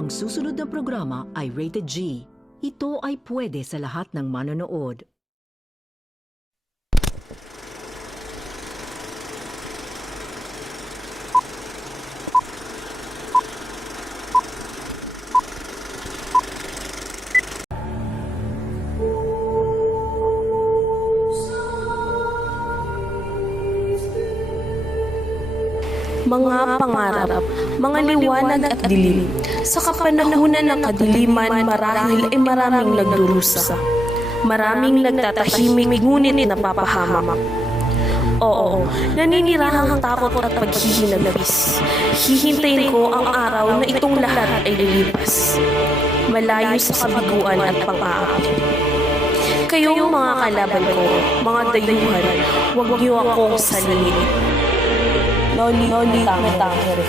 Ang susunod na programa ay rated G. Ito ay pwede sa lahat ng manonood. Mga pangarap, mga liwanag at dilim. Sa kapanahunan ng kadiliman, marahil ay maraming nagdurusa. Maraming nagtatahimik ngunit napapahamak. Oo, naninirahang takot at paghihinagis. Hihintayin ko ang araw na itong lahat ay lilipas. Malayo sa kabiguan at pang-aapi. Kayong mga kalaban ko, mga dayuhan, huwag niyo akong salingin. Loli Tanger.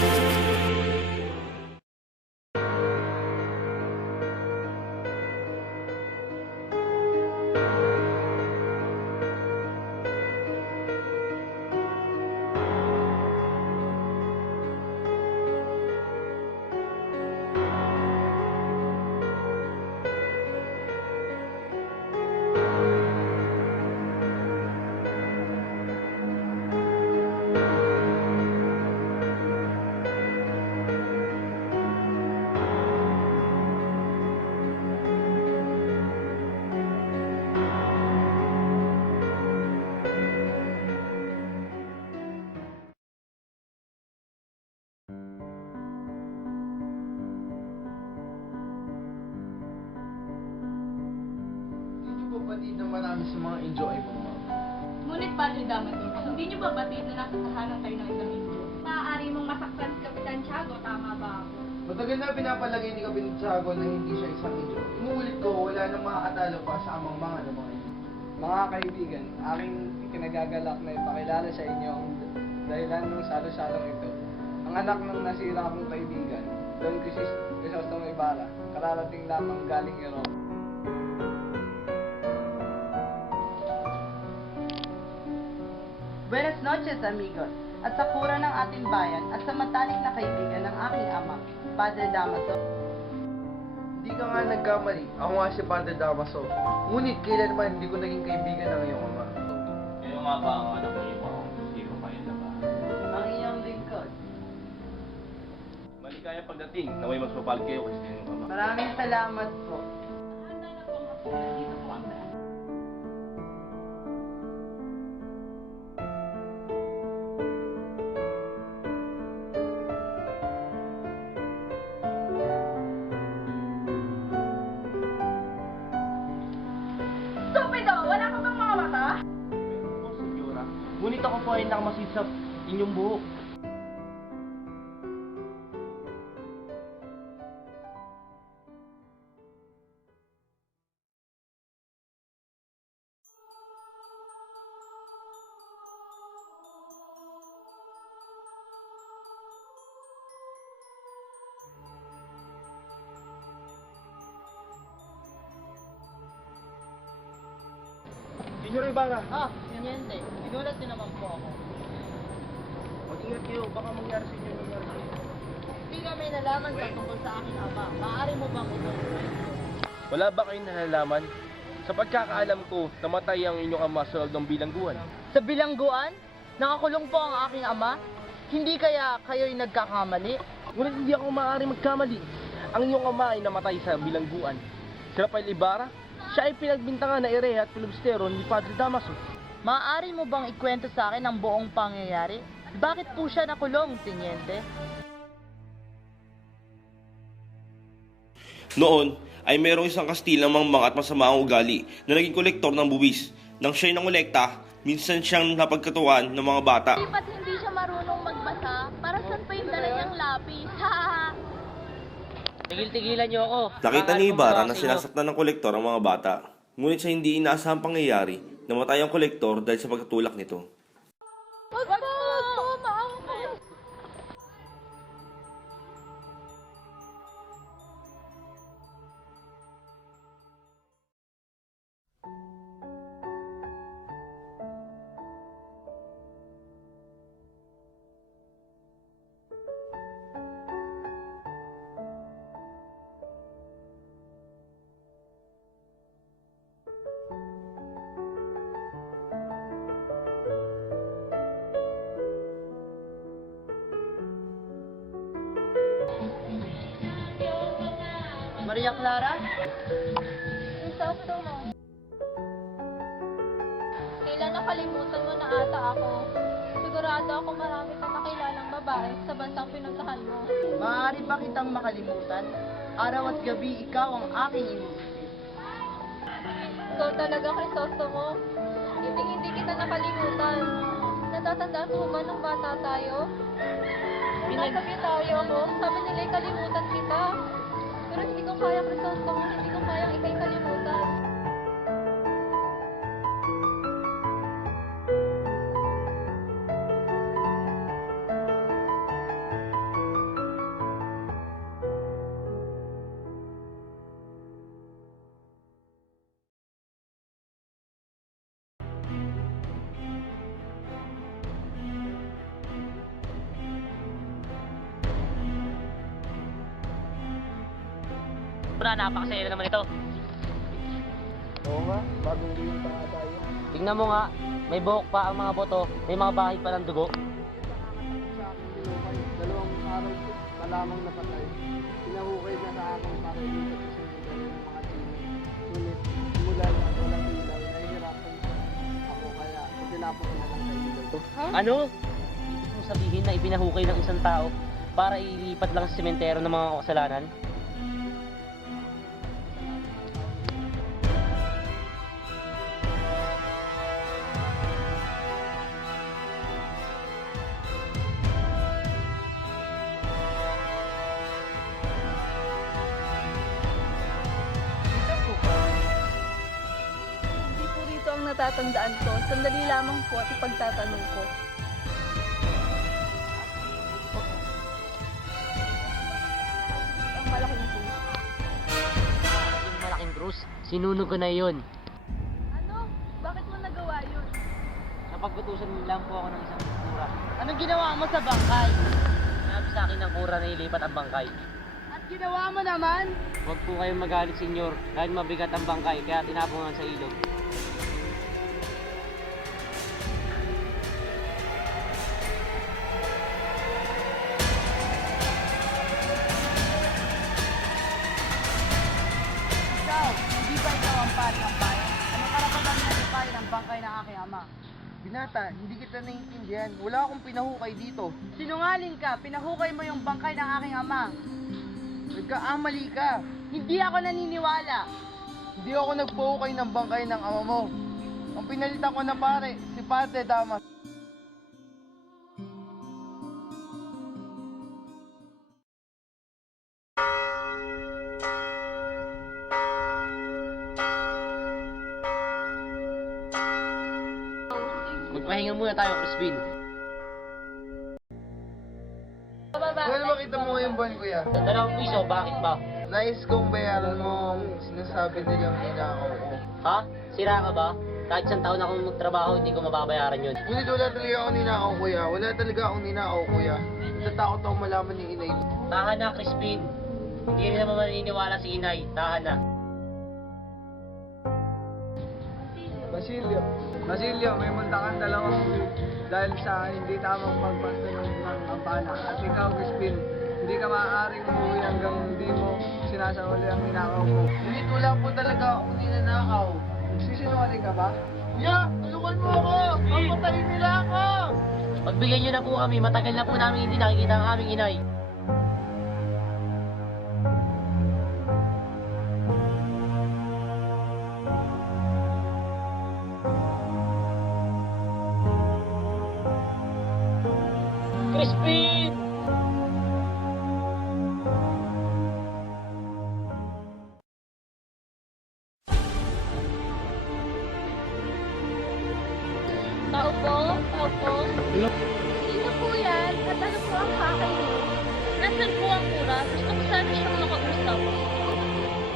Batid ng marami sa mga enjoy mo, ma'am. Ngunit Padre Damaso, hindi niyo ba batid na nasa tahanan kayo ng isang Indio? Maaari mong masaktan si Kapitan Tiago, tama ba ako? Matagal na pinapalagay ni Kapitan Tiago na hindi siya isang enjoy. Inuulit ko, wala nang makakatalo pa sa amang mga ng mga enjoy. Mga kaibigan, aking kinagagalak na ipakilala sa inyo ang dahilan ng salo-salong ito. Ang anak ng nasira kong kaibigan, Don Crisostong Ibarra, kararating lamang galing Europe. Buenas noches, amigos, at sa kura ng ating bayan at sa matalik na kaibigan ng aking ama, Padre Damaso. Hindi ka nga nagkamali. Ako nga si Padre Damaso. Ngunit kailanman hindi ko naging kaibigan ng iyong ama. Kayo nga ba ang anak mo yung hindi ko kayo na ba? Ang iyong lingkod. Maligaya pagdating, naway magpapal kayo kasi yung ama. Maraming salamat po. Handa na po ang hapunan dito po ang daan. Stupido! Wala ka bang mga mata? Meron po, senyora. Ngunit ako po ay nakamasid sa inyong buhok. Senyor Ibarra, Teniente, sinulat niyo naman po ako. Mag-ingat kayo, baka mangyari sa inyo nangyari sa inyo. Hindi kami nalaman tungkol sa aking ama. Maaari mo bang ito? Wala ba kayong nalalaman? Sa pagkakaalam ko, namatay ang inyong ama sa loob ng bilangguan. Sa bilangguan? Nakakulong po ang aking ama? Hindi kaya kayo'y nagkakamali? Ngunit hindi ako maaari magkamali. Ang inyong ama ay namatay sa bilangguan. Si Rafael Ibarra, siya ay pinagbintangan na ere at pilibstero ni Padre Damaso. Maaari mo bang ikwento sa akin ang buong pangyayari? Bakit po siya nakulong, Teniente? Noon ay mayroong isang kastilang mangmang at masamaang ugali na naging kolektor ng buwis. Nang siya'y nangolekta, minsan siyang napagkatuwaan ng mga bata. Ba't hindi siya marunong magbasa? Para saan pa yung dala niyang lapis? Ha! Tigil-tigilan niyo ako. Nakita ni Ibarra na sinasaktan ng kolektor ang mga bata. Ngunit sa hindi inaasahang pangyayari, namatay ang kolektor dahil sa pagkatulak nito. Wag po! Maawa po! Maria Clara? Crisostomo. Kailan nakalimutan mo na ata ako? Sigurado ako marami kang nakilalang babae sa bansang pinuntahan mo. Maaari ba kitang makalimutan? Araw at gabi, ikaw ang aking iniisip. Ikaw talaga, Crisostomo. Hindi kita nakalimutan. Natatandaan mo ba nung bata tayo? Nagsabi tayo ako, sabi nila kalimutan kita. Pero hindi ko kaya, Crisostomo, hindi ko kayang ikay kalimutan. Wala, napakasaya naman ito. Oo nga, bagong game pa nga tayo. Tingnan mo nga, may buhok pa ang mga boto, may mga bahid pa ng dugo. Sa aking tinukay, 2 araw ko pa lamang napatay. Pinahukay na sa akin para ilipat sa sinugan ng mga chino. Ngunit, simula na walang ilaw, nahihirapan siya. Ako kaya, itinapon ko na lang sa ilaw. Ano? Ibig mong sabihin na ibinahukay ng isang tao para ilipat lang sa sementero ng mga kasalanan? Hindi po rito ang natatandaan ko. Sandali lamang po at ipagtatanong ko. Ang malaking po. Yung malaking krus, sinunog ko na yun. Ano? Bakit mo nagawa yun? Napagkutusan lang po ako ng isang kura. Anong ginawa mo sa bangkay? Sinabi sa akin ng kura na ilipat ang bangkay. At ginawa mo naman? Huwag po kayong magalit, senyor, dahil mabigat ang bangkay, kaya tinapungan sa ilog. Ikaw, hindi ba ikaw ang pari ng bayan? Anong karapatan mo na pari ng bangkay ng aking ama? Binata, hindi kita naiintindihan. Wala akong pinahukay dito. Sinungaling ka, pinahukay mo yung bangkay ng aking ama. Nagkaamali ka. Hindi ako naniniwala. Hindi ako nagpahukay ng bangkay ng ama mo. Ang pinalitan ko na pare, si Padre Damas. Magpahinga muna tayo, Crispin. Well, makita mo yung buwan, kuya. Sa 2 piso, bakit ba? Nais kong bayaran mo ang sinasabi nilang ninakaw ko. Ha? Sira ka ba? Kahit 1 taon akong magtrabaho, hindi ko mababayaran yun. Ngunit wala talaga akong ninakaw, kuya. Wala talaga akong ninakaw, kuya. Natatakot akong malaman ni inay. Tahan na, Crispin. Hindi rin naman maniniwala si inay. Tahan na. Basilio, may muntakan 2 week dahil sa hindi tamang pagpatunog ng kampana. At ikaw, Crispin, hindi ka maaaring umuwi hanggang hindi mo sinasauli ang ninakaw mo. Ngunit wala po talaga akong ninanakaw. Sisinungaling ka ba? Kuya, tulungan mo ako! Papatayin nila ako! Pagbigyan nyo na po kami, matagal na po namin hindi nakikita ang aming inay. Crispin! Tao po? Tao po? Sino po yan? At ano po ang kakay niyo? Nasaan po ang kura? Gusto ko sana siyang makausap.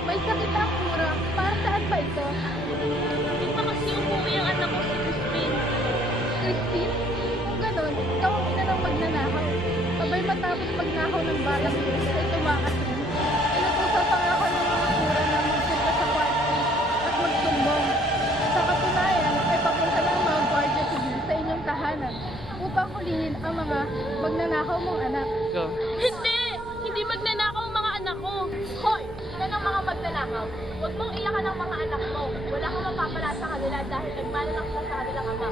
May sakit ang kura. Para saan ba ito? Hindi pa kasi umuwi ang anak ko si Crispin. Crispin? Kung ganon, ikaw ang ina ng magnanakaw. Sabay matapos magnakaw ng batang yun, ay tumakas rin. Inutusan pa nga ako ng mga kura na magpunta sa kwarto at magsumbong. Sa katunayan, ay papunta ng mga gwardiya sibil sa inyong tahanan upang hulihin ang mga magnanakaw mong anak. Hindi! Hindi magnanakaw ang mga anak ko! Hoy! Yan ang mga dahil nagmalalak siya sa kanilang ama.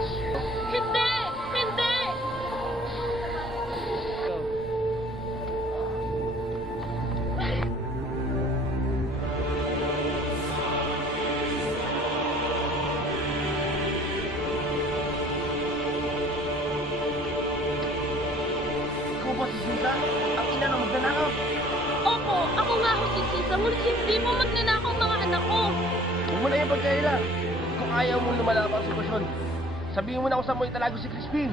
Hindi! Hindi! Ikaw ba si Sisa? Ang ina ng magnanakaw? Opo, ako nga ho si Sisa, ngunit hindi mo magnanakaw ang mga anak ko. Huwag mo na yung pagkaila. Kung ayaw mong lumalaban ang sitwasyon, sabihin mo na kung saan mo italago si Crispin.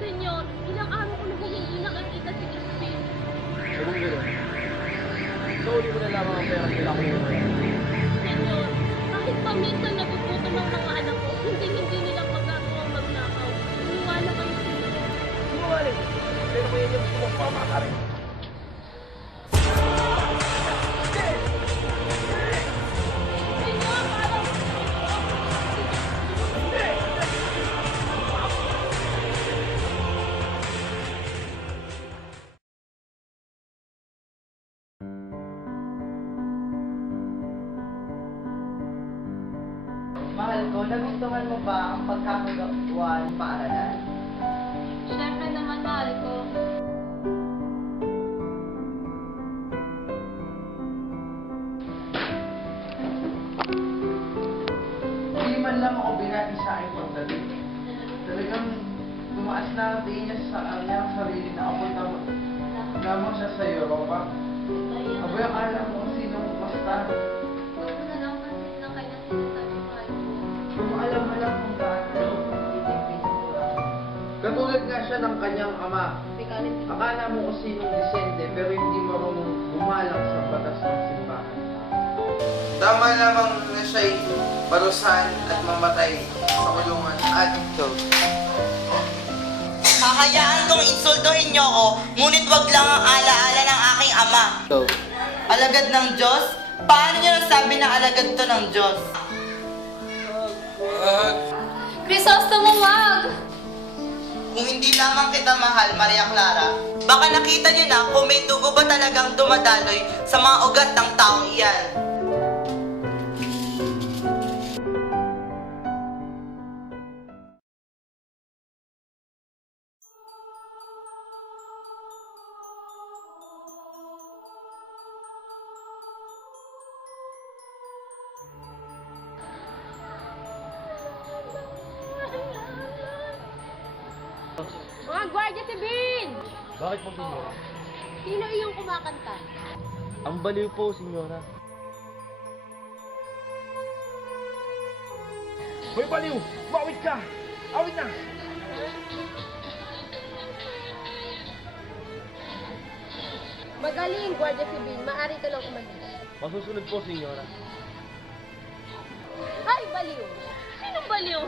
Senyor, ilang araw ko na po hindi nakakita si Crispin. Sabi mo gano'n. So, uli mo na lamang ang pera nila ko yun. Senyor, kahit pa minsan nagugutom ang mga anak ko, hindi nila magagawang magnakaw. Iniwala kayo, Senyor. Sinungaling. Pero kung yan yung gusto mong pamakarin. Senyor, parang... Mahal ko, nagustuhan mo ba ang pagkakagawa ng paaralan? Siyempre naman, mahal ko. Hindi man lang ako binati sa aking pagdating. Talagang tumaas na ang tingin niya sa kanyang sarili na ako lamang siya sa Europa. Abay, akala mo kung sino mo basta. Huwag mo na lang pansin ng kanyang sinasabi, mahal ko. Kung alam mo lang kung gaano, titipin ko lang. Katulad nga siya ng kanyang ama. Akala mo kung sinong desende pero hindi marunong gumalang sa batas ng simbahan. Tama lamang na siya'y parusahan at mamatay sa kulungan at Hahayaan kong insultuhin niyo ako, ngunit wag lang ang alaala ng aking ama. Alagad ng Diyos? Paano niyo nasabi na alagad to ng Diyos? Crisostomo, wag! Kung hindi lamang kita mahal, Maria Clara, baka nakita niyo na kung may dugo ba talagang dumadaloy sa mga ugat ng taong iyan. Mga Guardia Civil! Bakit po, Senyora? Sino iyong kumakanta? Ang baliw po, Senyora. Hoy, baliw! Mawit ka! Awit na! Magaling, Guardia Civil. Maaari ka lang umalis. Masusunod po, Senyora. Ay, baliw! Sinong baliw?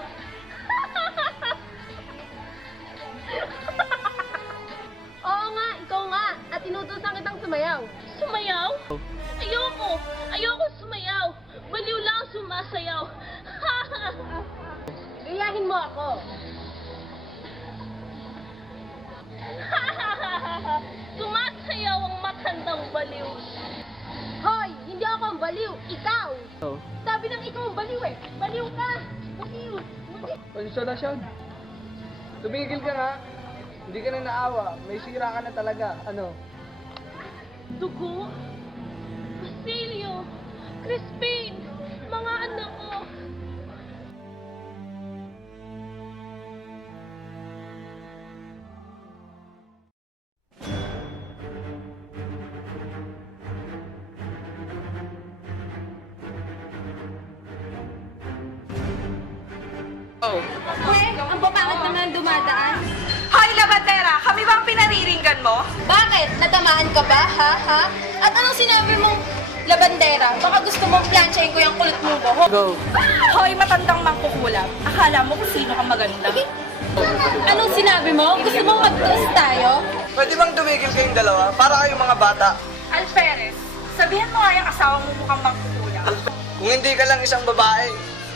Oo nga, ikaw nga. At tinutusan kitang sumayaw. Sumayaw? Ayoko! Ayoko sumayaw! Baliw lang ang sumasayaw. Gayahin mo ako. Sumasayaw ang matandang baliw. Hoy! Hindi ako ang baliw. Ikaw! Oh. Sabi ng ikaw ang baliw eh. Baliw ka! Baliw! Pasensya na siya. Tumigil ka nga. Hindi ka na naawa. May sira ka na talaga. Ano? Dugo? Basilio! Crispin! Mga anak ko! Pwe, ang papangit naman ang dumadaan. Hoy, Labatera! Kami bang pinariringgan mo? Bakit? Natamaan ka ba, ha? At anong sinabi mong labandera? Baka gusto mong plansyahin ko yung kulot mo buhok. Go! Hoy, matandang mangkukulam. Akala mo kung sino ka maganda? Anong sinabi mo? Gusto mong mag-toast tayo? Pwede bang tumigil kayong dalawa? Para kayong mga bata. Alferez, sabihan mo nga yung asawa mo mukhang mangkukulam. Kung hindi ka lang isang babae.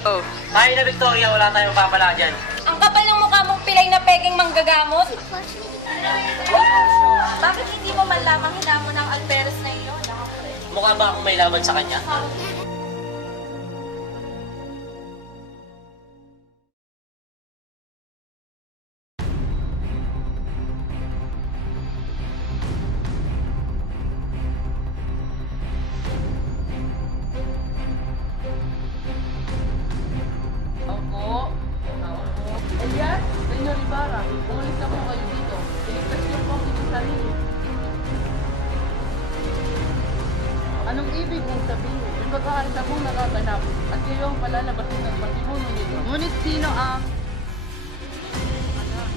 Oh. Ay na, Victoria, wala tayong papala dyan. Ang kapal ng mukha mong pilay na peging manggagamot? Bakit hindi mo man lamang hinamon ng Alferez na iyon? Mukha ba akong may laban sa kanya? Anong ibig mong sabihin? May pagkakaisa pong nagaganap at kayo ang palalabasin ng pasimuno nito. Ngunit sino ang...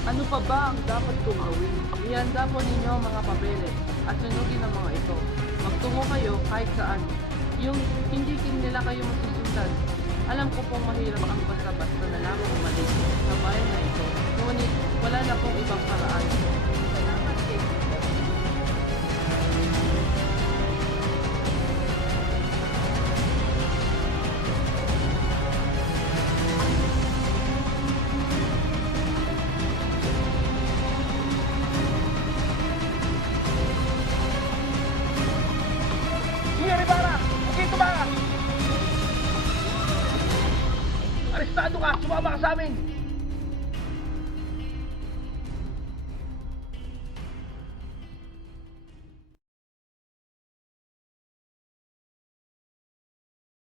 Ano pa ba ang dapat kong gawin? Ihanda po ninyo ang mga papeles at sunugin ang mga ito. Magtungo kayo kahit saan. Yung hindi nila kayo masusundan. Alam ko pong mahirap ang basta-basta na lamang umalis sa bayan na ito. Ngunit wala na pong ibang paraan. Salamat kay Senyor Ibarra! Okay, tumaka! Arestado ka! Sumama ka sa amin!